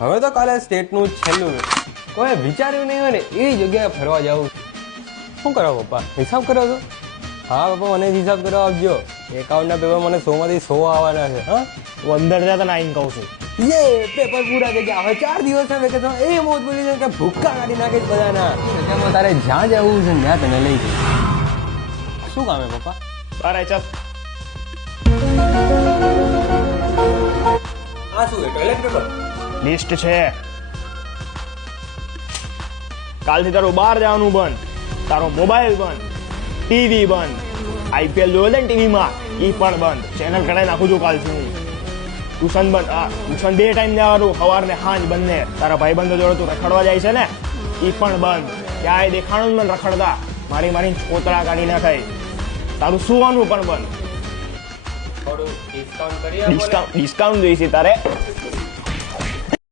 હવે તો કાલે સ્ટેટનું છેલ્લું કોઈ વિચાર્યું નહીં હોય ને એ જગ્યાએ ફરવા જવું. શું કરો પપ્પા, હિસાબ કરો છો? હા પપ્પા, મને જ હિસાબ કરવા આપજો. એકાઉન્ટના પેપર મને 100 માંથી 100 આવવાના છે. હા, તું અંદર જા તને આઈને કહું છું. યે પેપર પૂરા થઈ ગયા. હવે 4 દિવસ વેકેશન એ મોત બોલી છે કે ભૂક્કા કાઢી નાખે બધાના. રજામાં તારે જ્યાં જવું છે ત્યાં તને લઈ જઈશ. શું કામ હે પપ્પા? અરે ચાલ. આ શું છે, ટોયલેટ પેપર? લિસ્ટ છે. કાલથી તારું બહાર જવાનું બંધ, તારો મોબાઈલ બંધ, ટીવી બંધ, આઈપીએલ જોયો ને ટીવીમાં એ પણ બંધ. ચેનલ કઢાઈ નાખું છું કાલથી હું. ટ્યુશન બંધ. હા, ટ્યુશન 2 ટાઈમ જવાનું, સવાર ને સાંજ બંને. તારા ભાઈબંધો જોડે તું રખડવા જાય છે ને એ પણ બંધ. ક્યાંય દેખાણું જ મને રખડતા, મારીને છોતરા કાઢી નાખાય. તારું સુવાનું પણ બંધ. થોડું ડિસ્કાઉન્ટ કરી આપો ને. ડિસ્કાઉન્ટ જોઈશે તારે.